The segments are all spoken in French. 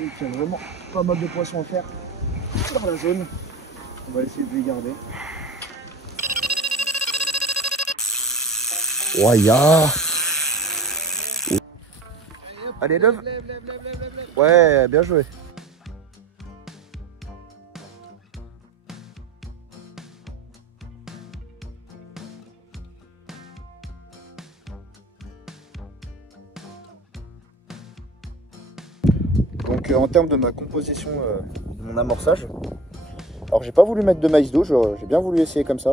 Il y a vraiment pas mal de poissons à faire sur la zone. On va essayer de les garder. Ouais, ya. Allez, lève. Ouais, bien joué. Donc en termes de ma composition de mon amorçage, alors j'ai pas voulu mettre de maïs d'eau, j'ai bien voulu essayer comme ça,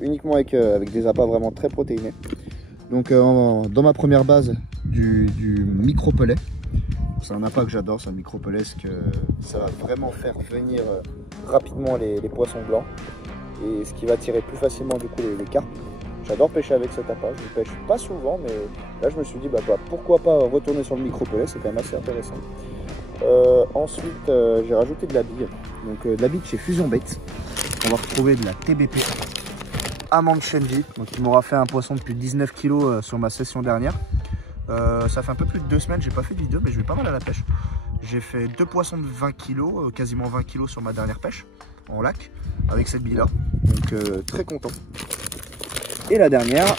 uniquement avec des appâts vraiment très protéinés. Donc dans ma première base du micro-pelet, c'est un appât que j'adore, c'est un micro-pelet, parce que ça va vraiment faire venir rapidement les poissons blancs et ce qui va tirer plus facilement du coup les carpes. J'adore pêcher avec cet appât, je ne pêche pas souvent, mais là je me suis dit pourquoi pas retourner sur le micro-pelet, c'est quand même assez intéressant. Ensuite j'ai rajouté de la bille, donc de la bille chez Fusion Bait. On va retrouver de la TBP Amande Shenji, donc il m'aura fait un poisson de plus de 19 kg sur ma session dernière. Ça fait un peu plus de 2 semaines, j'ai pas fait de vidéo, mais je vais pas mal à la pêche. J'ai fait 2 poissons de 20 kg, quasiment 20 kg sur ma dernière pêche en lac avec cette bille là, donc très content. Et la dernière,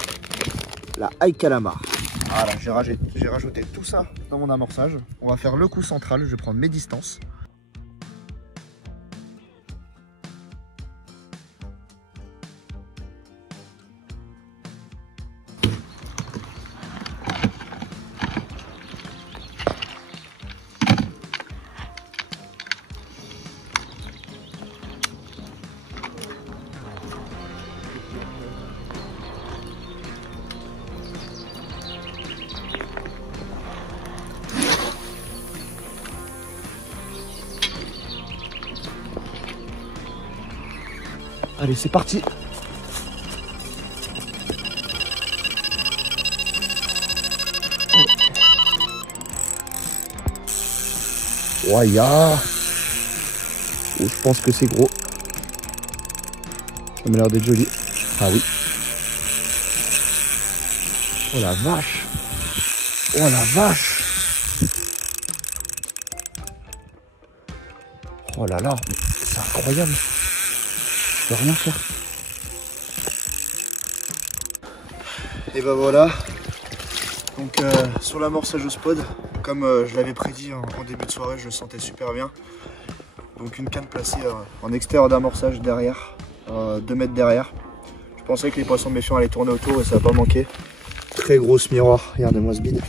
la High Calamar. Voilà, j'ai rajouté tout ça dans mon amorçage. On va faire le coup central, je vais prendre mes distances. Allez, c'est parti. Ouais, ya. Oh, je pense que c'est gros. Ça m'a l'air d'être joli. Ah oui. Oh la vache. Oh la vache. Oh là là, c'est incroyable. Je peux rien faire. Et ben voilà. Donc sur l'amorçage au spot, comme je l'avais prédit en début de soirée, je le sentais super bien. Donc une canne placée en extérieur d'amorçage derrière, 2 mètres derrière. Je pensais que les poissons méfiants allaient tourner autour et ça va pas manquer. Très grosse miroir, regardez-moi ce bide.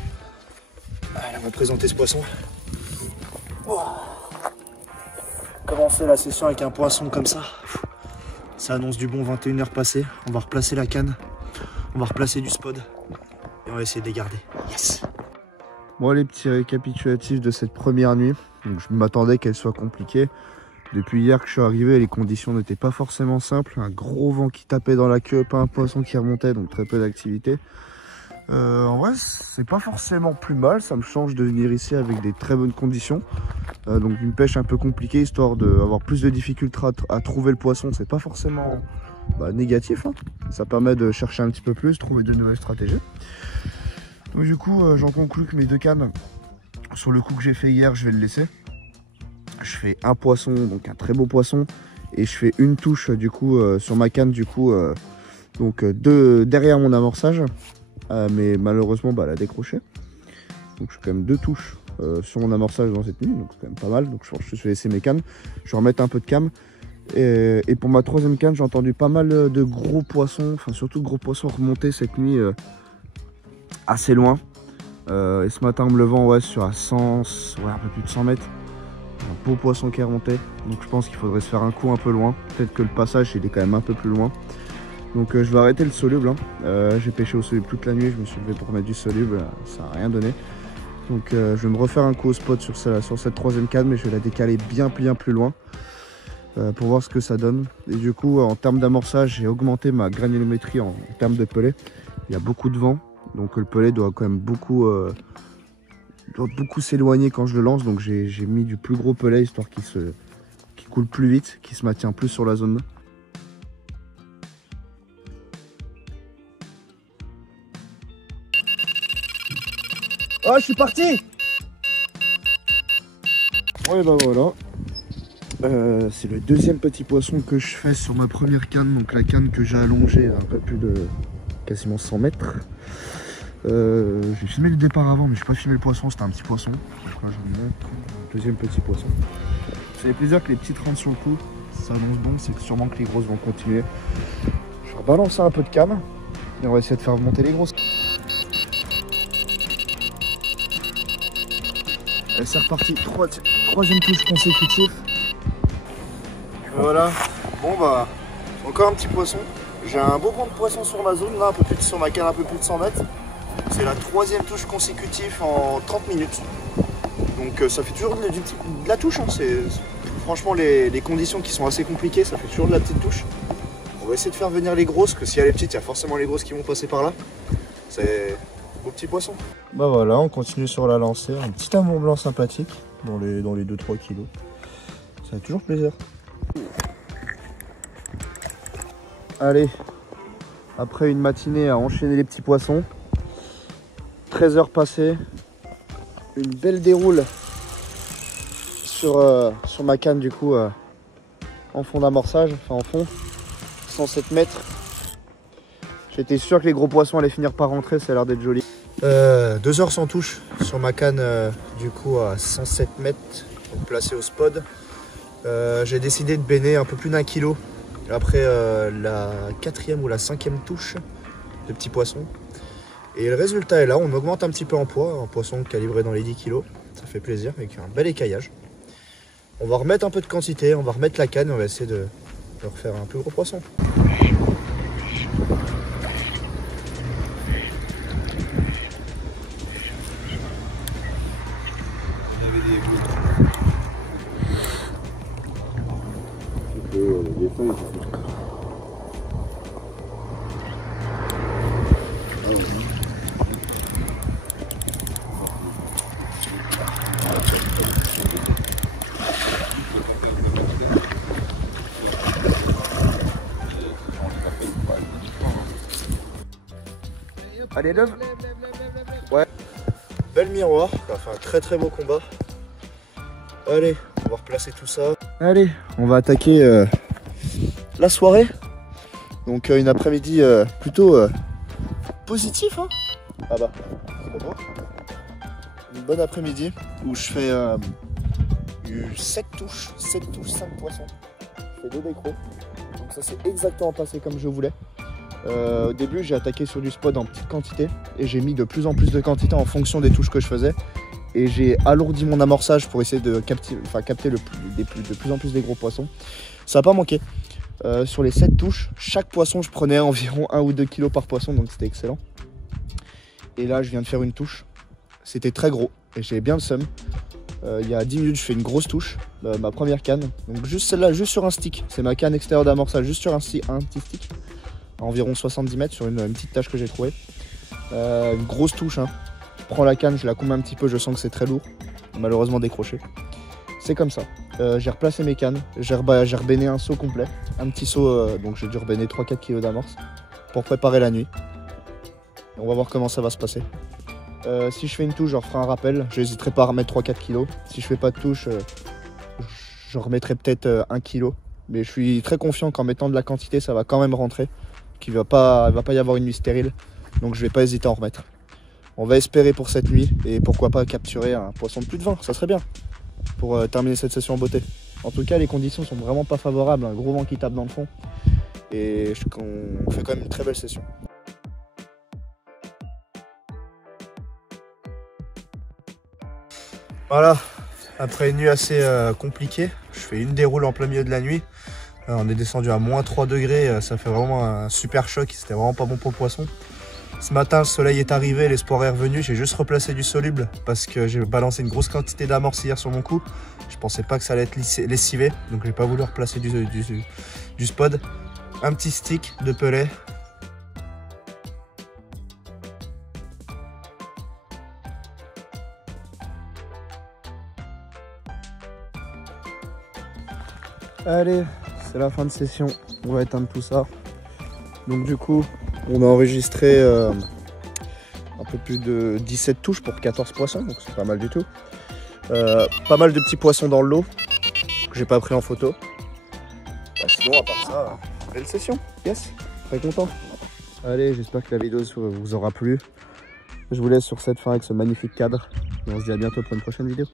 Allez, on va présenter ce poisson. Oh. Commencer la session avec un poisson comme ça. Ça annonce du bon. 21 h passées. On va replacer la canne. On va replacer du spot. Et on va essayer de les garder. Yes! Bon, les petits récapitulatifs de cette première nuit. Donc, je m'attendais qu'elle soit compliquée. Depuis hier que je suis arrivé, les conditions n'étaient pas forcément simples. Un gros vent qui tapait dans la queue, pas un poisson qui remontait, donc très peu d'activité. En vrai, c'est pas forcément plus mal. Ça me change de venir ici avec des très bonnes conditions. Donc une pêche un peu compliquée, histoire d'avoir plus de difficultés à trouver le poisson. C'est pas forcément négatif, hein. Ça permet de chercher un petit peu plus, trouver de nouvelles stratégies. Donc du coup, j'en conclus que mes 2 cannes, sur le coup que j'ai fait hier, je vais le laisser. Je fais un poisson, donc un très beau poisson, et je fais une touche du coup sur ma canne, du coup derrière mon amorçage, mais malheureusement elle a décroché. Donc je fais quand même 2 touches sur mon amorçage dans cette nuit, donc c'est quand même pas mal. Donc je pense que je vais laisser mes cannes, je vais remettre un peu de cam. Et pour ma 3e canne, j'ai entendu pas mal de gros poissons, enfin surtout de gros poissons remonter cette nuit assez loin. Et ce matin en me levant, ouais, sur un peu plus de 100 mètres, un beau poisson qui est remonté. Donc je pense qu'il faudrait se faire un coup un peu loin. Peut-être que le passage il est quand même un peu plus loin. Donc je vais arrêter le soluble, hein. J'ai pêché au soluble toute la nuit, je me suis levé pour mettre du soluble, ça n'a rien donné. Donc je vais me refaire un coup au spot sur cette 3e canne, mais je vais la décaler bien plus loin pour voir ce que ça donne. Et du coup en termes d'amorçage, j'ai augmenté ma granulométrie en termes de pelet. Il y a beaucoup de vent, donc le pelet doit quand même beaucoup s'éloigner quand je le lance. Donc j'ai mis du plus gros pelet, histoire qu'il coule plus vite, qu'il se maintient plus sur la zone. Oh, je suis parti! Ouais bah voilà. C'est le deuxième petit poisson que je fais sur ma première canne, donc la canne que j'ai allongée un peu plus de quasiment 100 mètres. J'ai filmé le départ avant, mais j'ai pas filmé le poisson, c'était un petit poisson. Donc là je vous montre le deuxième petit poisson. Ça fait plaisir que les petites rentrent sur le coup, ça annonce bon, c'est sûrement que les grosses vont continuer. Je vais rebalancer un peu de cam et on va essayer de faire remonter les grosses. Et c'est reparti, troisième touche consécutive. Voilà, bon bah, encore un petit poisson. J'ai un beau banc de poisson sur ma zone, là, sur ma canne, un peu plus de 100 mètres. C'est la troisième touche consécutive en 30 minutes. Donc ça fait toujours de la touche. Hein. Franchement, les conditions qui sont assez compliquées, ça fait toujours de la petite touche. On va essayer de faire venir les grosses, que s'il y a les petites, il y a forcément les grosses qui vont passer par là. C'est beau petit poisson. Bah voilà, on continue sur la lancée. Un petit amour blanc sympathique dans les 2-3 kilos. Ça fait toujours plaisir. Allez, après une matinée à enchaîner les petits poissons, 13 heures passées, une belle déroule sur ma canne du coup en fond d'amorçage, enfin en fond, 107 mètres. J'étais sûr que les gros poissons allaient finir par rentrer, ça a l'air d'être joli. 2 heures sans touche sur ma canne du coup à 107 mètres, donc placée au spod. J'ai décidé de baigner un peu plus d'1 kilo après la 4e ou la 5e touche de petits poissons. Et le résultat est là, on augmente un petit peu en poids, un poisson calibré dans les 10 kg, ça fait plaisir, avec un bel écaillage. On va remettre un peu de quantité, on va remettre la canne et on va essayer de refaire un plus gros poisson. Allez, lève. Ouais. Bel miroir, ça fait un très beau combat. Allez, on va replacer tout ça. Allez, on va attaquer la soirée. Donc une après-midi plutôt positif. Hein. Ah bah, c'est pas moi. Une bonne après-midi où je fais 7 touches, 5 poissons. Je fais 2 décros. Donc ça s'est exactement passé comme je voulais. Au début j'ai attaqué sur du spot en petite quantité et j'ai mis de plus en plus de quantité en fonction des touches que je faisais et j'ai alourdi mon amorçage pour essayer de capter de plus en plus des gros poissons. Ça n'a pas manqué. Sur les 7 touches, chaque poisson je prenais environ 1 ou 2 kg par poisson, donc c'était excellent. Et là je viens de faire une touche, c'était très gros et j'ai bien le seum. Il y a 10 minutes je fais une grosse touche, ma première canne, donc juste celle-là, juste sur un stick, c'est ma canne extérieure d'amorçage, juste sur un petit stick. À environ 70 mètres sur une petite tâche que j'ai trouvée. Une grosse touche, hein. Je prends la canne, je la combe un petit peu, je sens que c'est très lourd. Malheureusement décroché. C'est comme ça. J'ai replacé mes cannes, j'ai rebainé un seau complet. Un petit seau, donc j'ai dû rebainer 3-4 kg d'amorce pour préparer la nuit. Et on va voir comment ça va se passer. Si je fais une touche, je referai un rappel. Je n'hésiterai pas à remettre 3-4 kg. Si je fais pas de touche, je remettrai peut-être 1 kg. Mais je suis très confiant qu'en mettant de la quantité, ça va quand même rentrer. Qu'il va pas y avoir une nuit stérile, donc je vais pas hésiter à en remettre. On va espérer pour cette nuit et pourquoi pas capturer un poisson de plus de 20, ça serait bien pour terminer cette session en beauté. En tout cas les conditions sont vraiment pas favorables, un gros vent qui tape dans le fond et on fait quand même une très belle session. Voilà, après une nuit assez compliquée, je fais une déroule en plein milieu de la nuit. On est descendu à moins 3 degrés, ça fait vraiment un super choc, c'était vraiment pas bon pour le poisson. Ce matin, le soleil est arrivé, l'espoir est revenu, j'ai juste replacé du soluble parce que j'ai balancé une grosse quantité d'amorce hier sur mon coup. Je pensais pas que ça allait être lessivé, donc j'ai pas voulu replacer du spod. Un petit stick de pelet. Allez, c'est la fin de session, on va éteindre tout ça. Donc du coup, on a enregistré un peu plus de 17 touches pour 14 poissons, donc c'est pas mal du tout. Pas mal de petits poissons dans l'eau que j'ai pas pris en photo. Bah, sinon, à part ça, belle session. Yes, très content. Allez, j'espère que la vidéo vous aura plu. Je vous laisse sur cette fin avec ce magnifique cadre. Et on se dit à bientôt pour une prochaine vidéo.